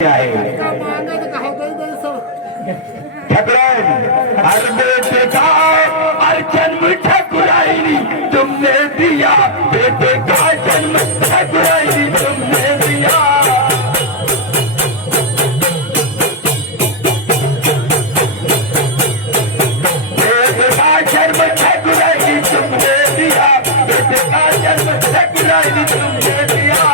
जन्म ठकुराई तुमने दिया, बेटे का जन्म ठकुराई तुमने दिया। बेटे का जन्म ठकुराई तुमने दिया, बेटे का जन्म ठकुराई तुमने दिया।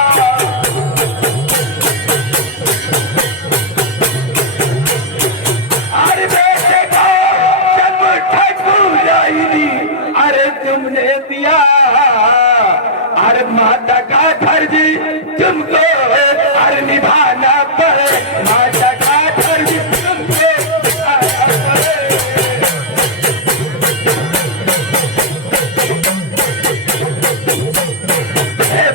अरे तुमने दिया, अरे माता का फर्ज तुमको अरे निभाना पड़े, माता का फर्ज तुमको निभाना पड़े।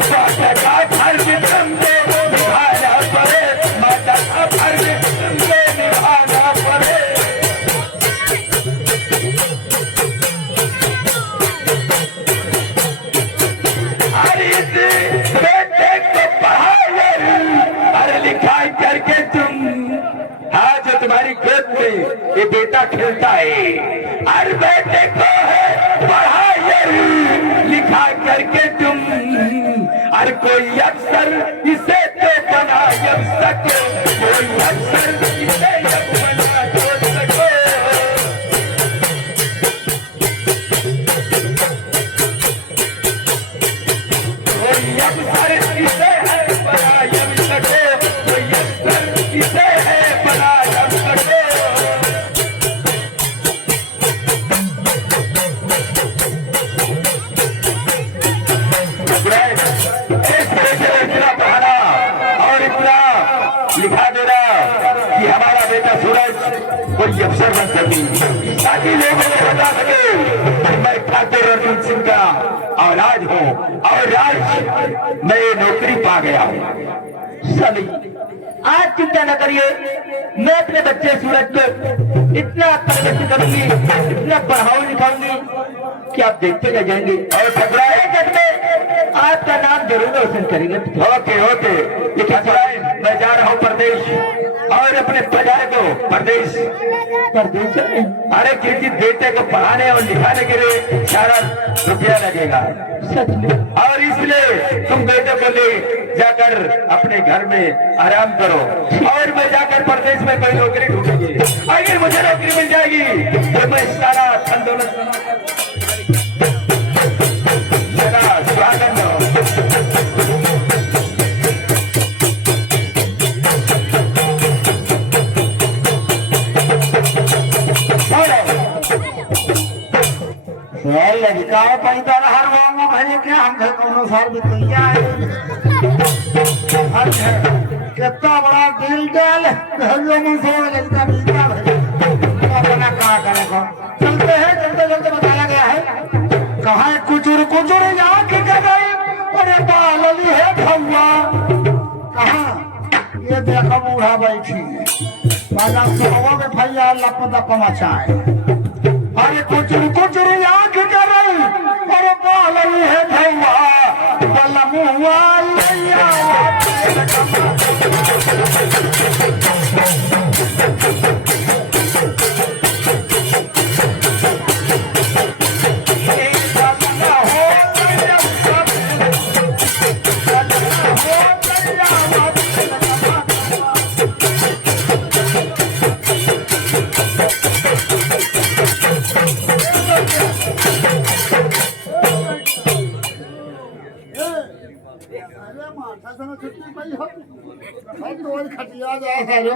माता का फर्ज तुमको निभाना पड़े, माता का फर्ज तुमको निभाना पड़े। बेटे को पढ़ाया, अरे लिखाई करके तुम, हाँ जो तुम्हारी गोद में ये बेटा खेलता है, अरे बेटे को पढ़ाया लिखा करके तुम, अरे कोई अफसर इसे तो बना सको, कोई अफसर इसे बना सको। लिखा दे रहा कि हमारा बेटा सूरज कोई अफसर बन सके, ताकि लोगों को बता सके मैं ठाकुर अर्जुन सिंह का औलाद हूँ और आज मैं ये नौकरी पा गया हूँ। सभी आज चिंता न करिए, मैं अपने बच्चे सूरज को इतना प्रगति करूंगी, इतना पढ़ाऊ लिखाऊंगी कि आप देखते रह जाएंगे और ठकुराई जग में आपका नाम जरूर रोशन करेंगे। ओके ओके, लिखा मैं जा रहा हूँ परदेश और अपने प्रजा को परदेश अरे क्योंकि बेटे को पढ़ाने और लिखाने के लिए सारा रुपया लगेगा सच में, और इसलिए तुम बेटे को ले जाकर अपने घर में आराम करो और मैं जाकर परदेश में कोई नौकरी ढूंढूंगी। अगर मुझे नौकरी मिल जाएगी तो मैं सारा धन दौलत स्वागत लड़का पैदा हर भाई क्या हम दोनों साल बितैया है, कितना बड़ा दिल डाल लड़का बीता अपना कहा करेगा। चलते हैं, चलते चलते बताया गया है कहा कुचुर कुचुर आंख कर गई और बालली है भौवा, कहा ये देखो बूढ़ा बैठी बाजा सुबह में भैया लप दप मचाए, अरे कुचुर कुचुर आंख कर रही और बालली है भौवा, बलमुआ लैया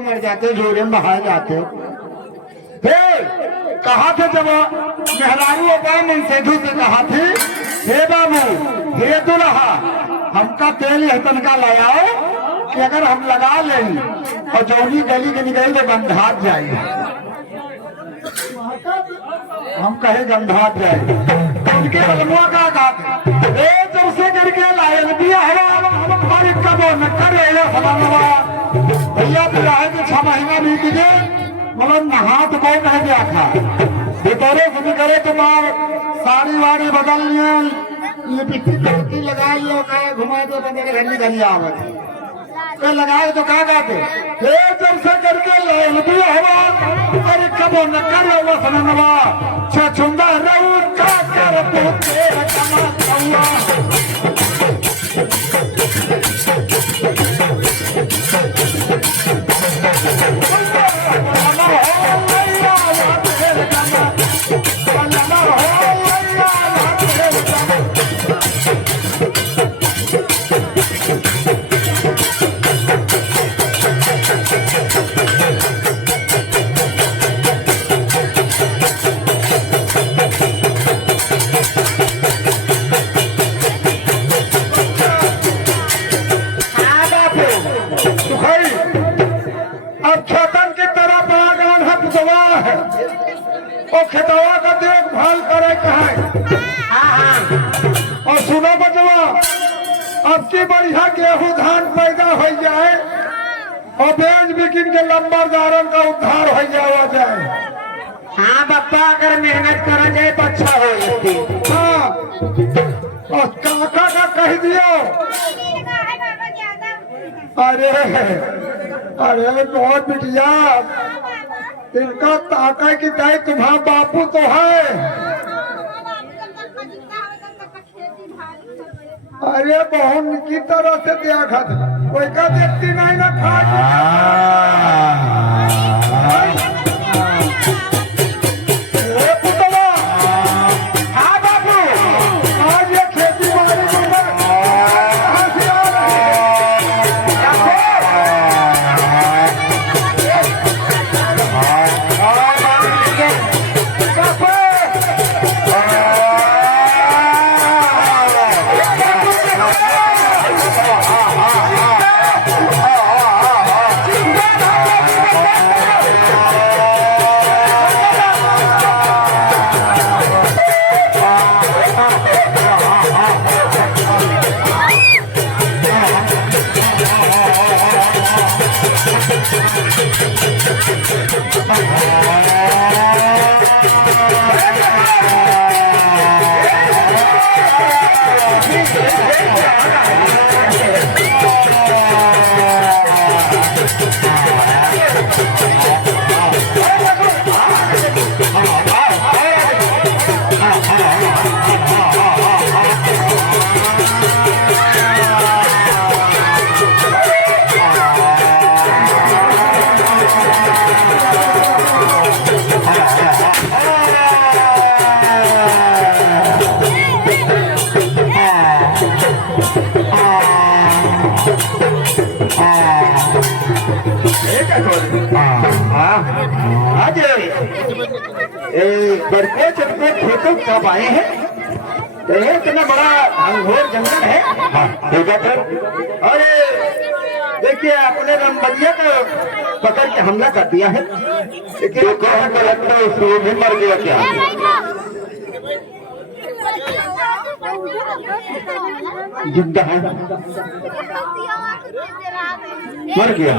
मर जाते जोरे में बहा जाते। कहा थे जब मेहरारू मन सेधु से कहा थे, हे बाबू हे दुल्हा हमका तेल तनका लगाओ कि अगर हम लगा लें और जौनी गली के निकल तो गंधात जाए, हम कहे गंधात जाए उनके बलमुआ का जब से करके लायल भी हवा और कबो न करे भैया बिराए के 6 महीना बीत गए मगर नहात कोई नहीं गया था, भीतरे से भी करे तो मार साड़ी वाड़ी बदल लिया, लिपस्टिक लगा लिया, घुमा दो बंदे के घर निकल आवत क्या लगाए तो कहा गाते हे जब से करके लाल भी हवा अरे कबो न करो वसनवा छछुंदा रहू का कर पुते कमा कौआ खेतवा का देखभाल करे कहा और सुनो बचवा अब की बढ़िया गेहूं धान पैदा हो जाए और बेच बिकिन के लंबरदारों का उद्धार हो जाए। हाँ बप्पा अगर मेहनत करा जाए तो अच्छा हो जाती। हाँ और काका का कह दियो अरे अरे बहुत बिटिया इनका ताका की दाई तुम्हारा बापू तो है। अरे बहन की तरह से दिया खा कोई का देखती नहीं ना खा पुतला। हाँ बापू आज ये खेती बाड़ी कहाँ से आ रहे आज बड़के चटके खेतों कब आए हैं? इतना बड़ा घनघोर जंगल है। अरे देखिए अपने रमबलिया को पकड़ के हमला कर दिया है। लेकिन लगता है उसको भी मर गया क्या? जिंदा है मर गया।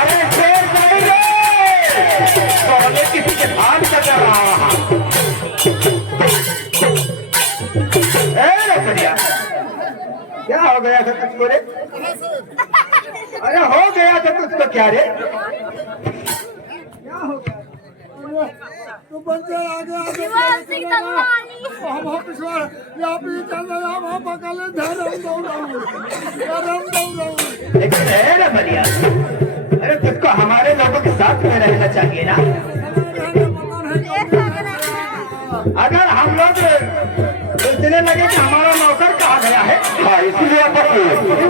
अरे शेर नहीं रे पहले किसी के हाथ बचा रहा क्या हो गया था तुझको रे? अरे हो गया था तुझको क्या रे? क्या हो गया? तू बंदे आगे आगे हम पिछवा यहाँ पे चल रहे हम पकड़े धरम दौड़ाऊं। लेकिन है ना बढ़िया। अरे तुझको हमारे लोगों के साथ में रहना चाहिए ना। अगर हम लोग सोचने लगे कि हमारा नौकर कहाँ गया है, हाँ इसीलिए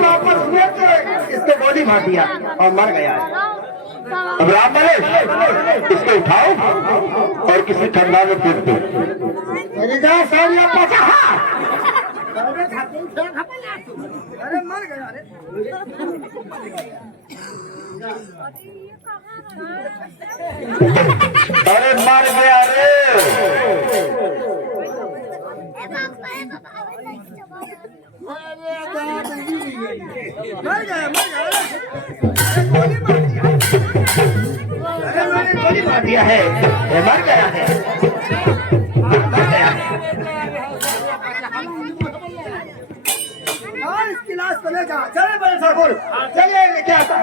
वापस हुए तो इसको गोली मार दिया और मर गया। अब राम बोले इसको उठाओ और किसी ठंडा में फेंक दो। अरे मर गया रे। अरे मर गया रे। गोली मार दिया है, मर गया है। हाँ, इस गिलास को ले जा। चले बड़े ठाकुर, चलिए लेके आता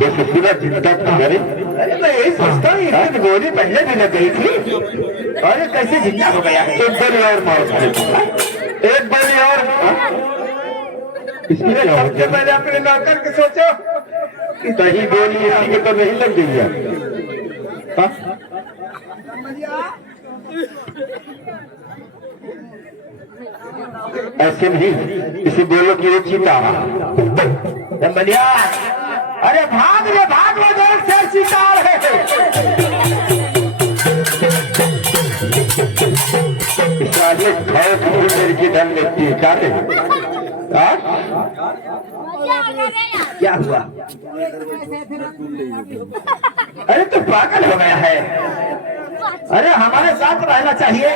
जैसे पूरा चिंता करे। अरे मैं यही सोचता हूँ इसकी गोली पहले भी लग गई थी और ये कैसे जिंदा हो गया है। एक बड़ी और मार, एक बड़ी और इसमें सबसे पहले अपने नौकर के सोचो कि कहीं गोली इसी के तो नहीं लग गई है। हाँ? ऐसे नहीं, इसे बोलो कि वो चीता बढ़िया। अरे भाग रे भाग, वो देर से शिकार है। इसाले खाए फूल मेरी की धन लगती है क्या रे? हाँ? क्या हुआ? अरे तो पागल हो गया है। अरे हमारे साथ रहना चाहिए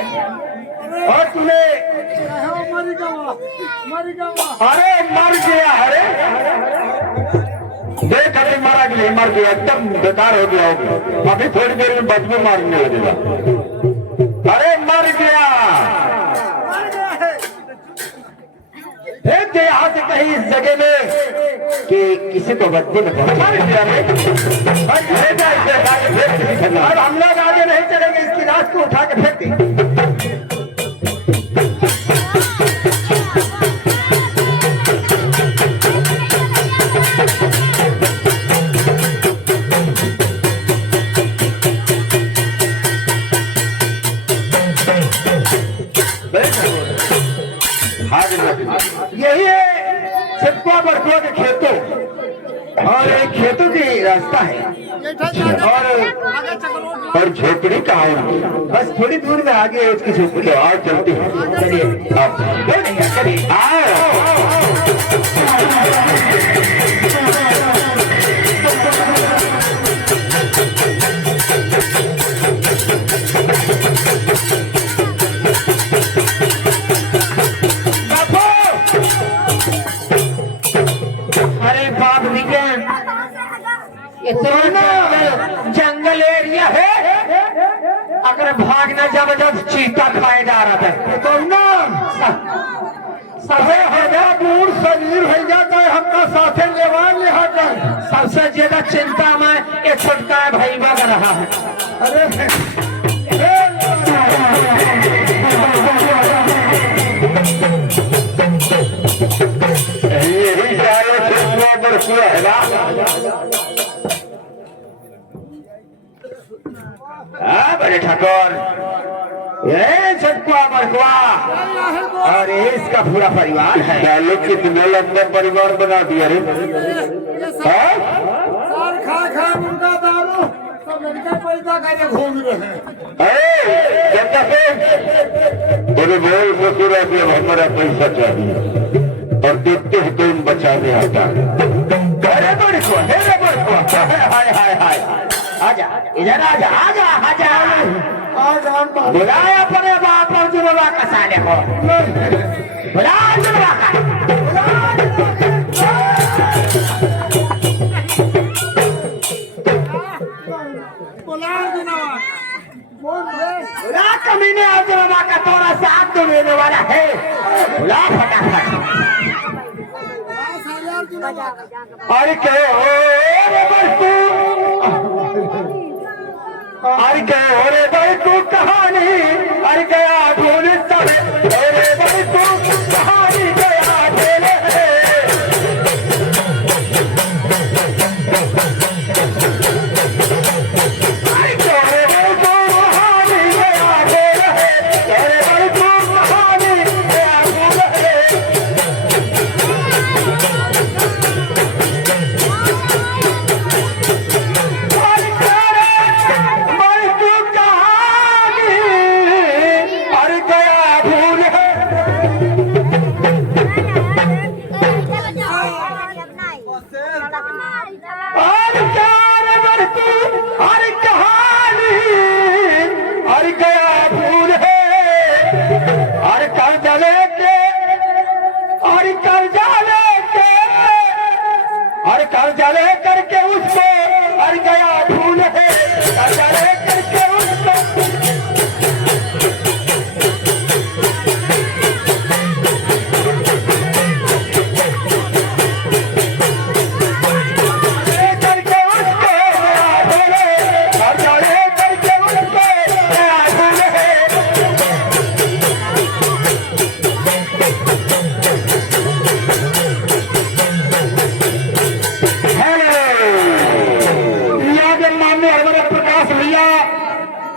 और तुम्हें अरे मर गया। अरे देख अभी मारा कि नहीं मर गया, एकदम बेकार हो गया होगा। अभी थोड़ी देर में बच में मारने लगेगा। अरे मर गया। फेंक दे यहाँ से कहीं इस जगह में कि किसी को बदबू न पहुंचे। और हम लोग आगे नहीं चलेंगे, इसकी लाश को उठा के फेंक दे। यही है छिपका बरकुआ के खेतों और एक खेतों की रास्ता है और झोपड़ी कहाँ है? बस थोड़ी दूर में आगे है उसकी झोपड़ी। तो आज चलते हैं। चलिए आप चलिए जंगल एरिया है। अगर भागना जबरदस्त चीता खाए जा रहा था तो दूर शरीर हो जाता है। हमका साथे लेवान लिहा कर। सबसे ज्यादा चिंता में ये छोटका भाई बग रहा है। अरे यही सारे छिपका बरकुआ है ना? बड़े ठाकुर, ये छिपका बरकुआ और ये इसका पूरा परिवार है। चालू कितने लंबा परिवार बना दिया रे? खा मुर्गा दारू सब लड़का पैसा का घूम रहे हैं। बोले बोल ससुर अब हमारा पैसा चाहिए और देखते हैं कौन बचाने आता है। अरे बड़कुआ, अरे बड़कुआ, हाय हाय हाय, आजा इधर आजा आजा आजा। बुलाया अपने बाप और जुड़वा का साले को, बुला जुड़वा का। बुला कमीने और जुड़वा का तोरा साथ तो देने वाला है। बुला फटाफट। अरे क्या अरे क्या हो रे भाई तू कहानी, अरे गया भूल सब, अरे भाई तू कहानी गया खेले। अरे क्या रे भाई तू कहानी गया खेले, अरे भाई तू कहानी गया खेले। और प्यार बढ़ती हर कहानी हर गया भूल है और कर्जा लेके और कर्जा लेके और कर्जा ले करके उसको और गया भूल है कर्जा ले करके उसको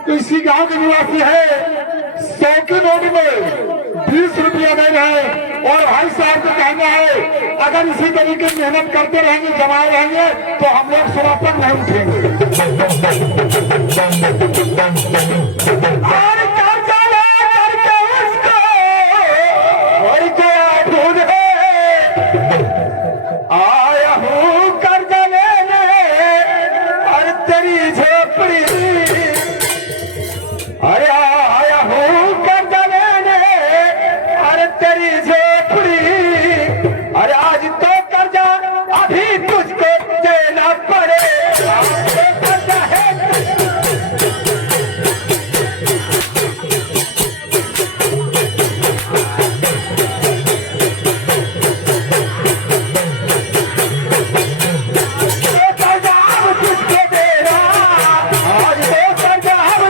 इसी गांव के निवासी है। 100 के नोट में 20 रुपया दे रहे हैं और भाई साहब को कहना है अगर इसी तरीके से मेहनत करते रहेंगे जमाए रहेंगे तो हम लोग समापन नहीं उठेंगे। और कर्जा ले करके उसको और क्या ढूंढ आया हूँ कर्जा लेने और तेरी झोपड़ी अरे आया हूँ कर्जा लेने अरे तेरी झोपड़ी अरे आज तो कर्जा अभी तुझको देना पड़े कर्जा है कर्जा अब तुझको देना आज तो कर्जा अब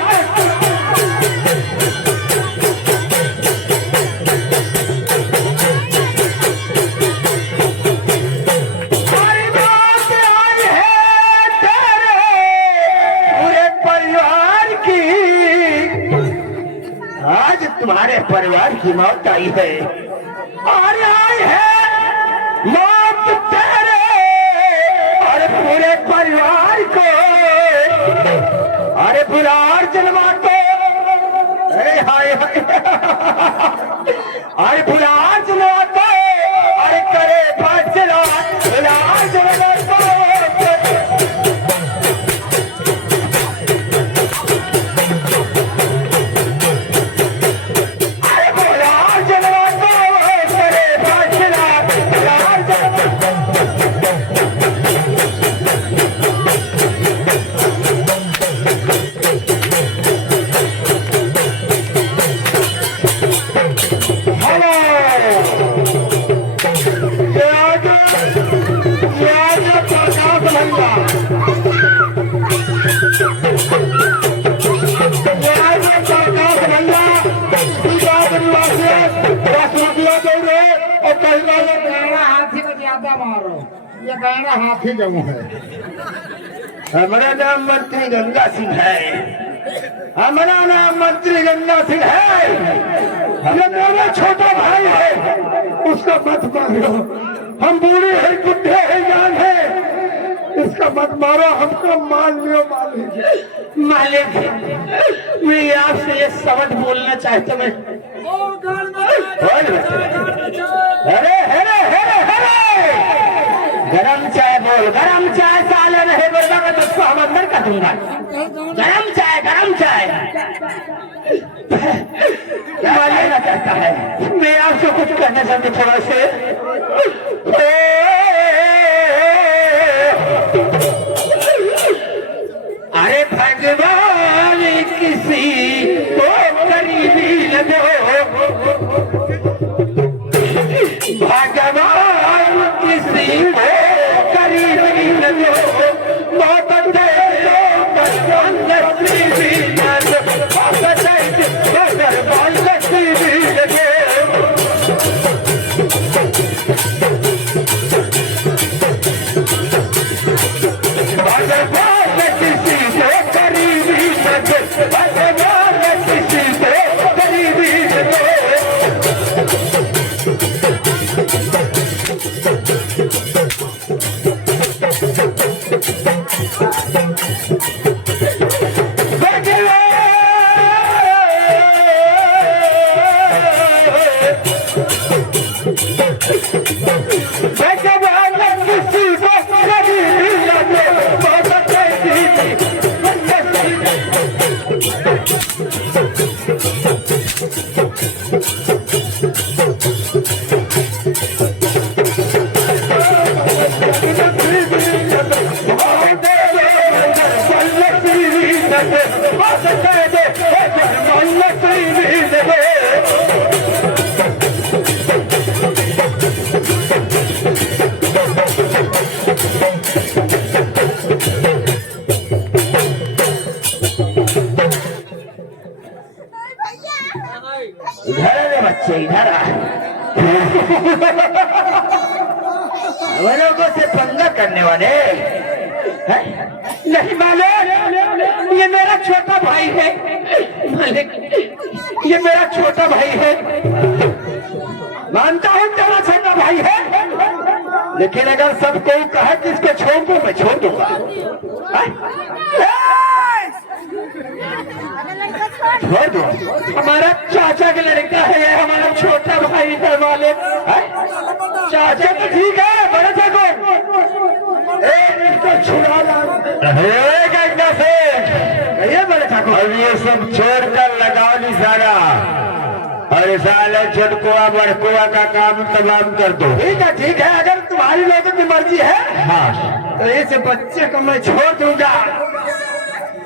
तुम्हारे परिवार की मौत आई है और आई है मौत तेरे और पूरे परिवार को अरे बुलार जन्मा को अरे हाय हाय अरे बुलार जन्मा को अरे करे बचला बुलार जन्मा को ये गाना हाथी जमू है। हमारा नाम मंत्री गंगा सिंह है। हमारा नाम मंत्री गंगा सिंह है। ये मेरा छोटा भाई है उसका मत मारो। हम बूढ़े हैं बुढ़े हैं जान है इसका मत मारो हमको मान लियो मालिक। मालिक मैं आपसे ये शब्द बोलना चाहता मैं अरे हेरे हेरे हेरे गरम चाय बोल गरम चाय साले नहीं बोलगा तो उसको हम अंदर कर दूंगा। गरम चाय क्या लेना चाहता है मैं आपसे कुछ कहना चाहती थोड़ा से अरे भगवान किसी को करीबी लगो भगवान किसी को करीबी लगो बहुत नसीबी लगे इधर आ रे बच्चे, इधर आ। हम लोगों से पंगा करने वाले हैं? नहीं मालिक, ये मेरा छोटा भाई है। मालिक, ये मेरा छोटा भाई है। मानता हूँ तेरा छोटा भाई है, लेकिन अगर सब कोई कहे कि इसको छोड़ दो, मैं छोड़ दूंगा। छोड़ दो। हमारा चाचा का लड़का है, ये हमारा छोटा भाई है मालिक। चाचा तो ठीक है, बड़े ठाकुर इसको छुड़ा गंगा से। ये बड़े ठाकुर, अब ये सब छोड़कर लगाओ नहीं सारा, और साले छोटकुआ बड़कुआ का काम तमाम कर दो। ठीक है, अगर तुम्हारी लोगों की मर्जी है हाँ, तो इस बच्चे को मैं छोड़ दूंगा।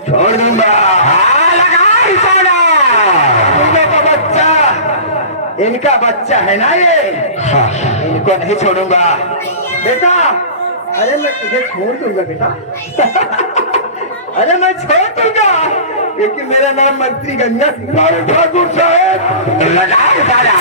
छोड़ दूंगा। हाँ, लगा साला। इनका बच्चा, इनका बच्चा है ना ये। हाँ, इनको नहीं छोड़ूंगा बेटा। अरे मैं तुझे छोड़ दूंगा बेटा। अरे मैं छोड़ दूंगा, क्योंकि मेरा नाम मंत्री गंगा सिंह ठाकुर साहब। लगाओ सारा।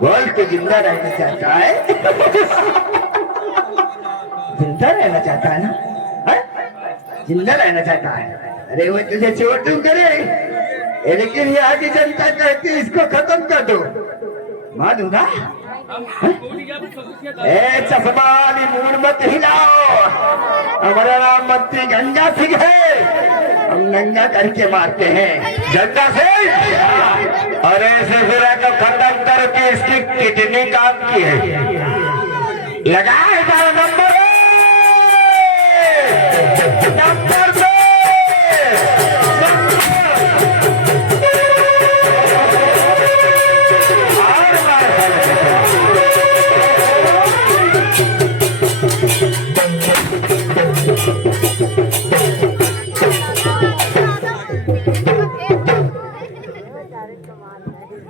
बोल तो जिंदा रहना चाहता है। जिंदा रहना चाहता है ना? है? जिंदा रहना चाहता है। अरे वो तुझे छोड़ दूं करे, लेकिन यहाँ की जनता कहती है इसको खत्म कर दो। मार दूंगा। ए चश्मा वाली मूड मत हिलाओ, हमारा नाम मंत्री गंगा सिंह है। हम नंगा करके मारते हैं। गंगा सिंह, और ऐसे फिर को खत्म करके इसकी किडनी काम की है। लगाए सारा नंबर नंबर दो।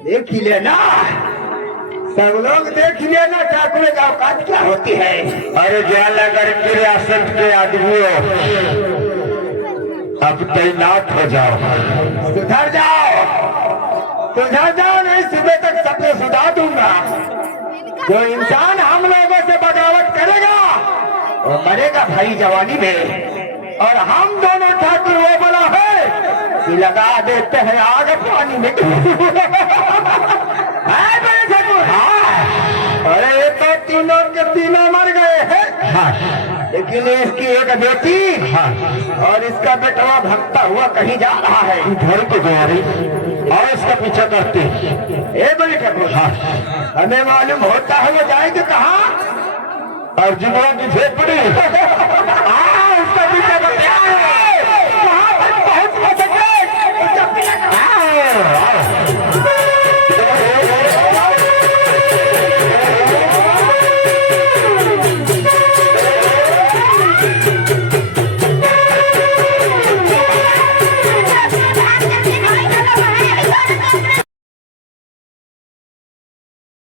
देख ही लेना, सब लोग देख ही लेना ठाकुर का औकात क्या होती है। अरे जयनगर की रियासत के आदमियों, अब तैनात हो जाओ। सुधर जाओ, सुधर जाओ, नहीं सुबह तक सबसे सुधार दूंगा। जो इंसान हम लोगों से बगावत करेगा वो मरेगा भाई जवानी में। और हम दोनों ठाकुर वो बला है कि लगा देते हैं आग पानी में। है बड़े ठाकुर? हाँ। अरे ये तो तीनों के तीनों मर गए हैं। हाँ, लेकिन इसकी एक बेटी हाँ, और इसका बेटवा भगता हुआ कहीं जा रहा है। घर को जा रही और इसका पीछा करते। ए बड़े ठाकुर, हाँ, हमें मालूम होता है वो जाएंगे कहाँ। और जुमला की झोपड़ी।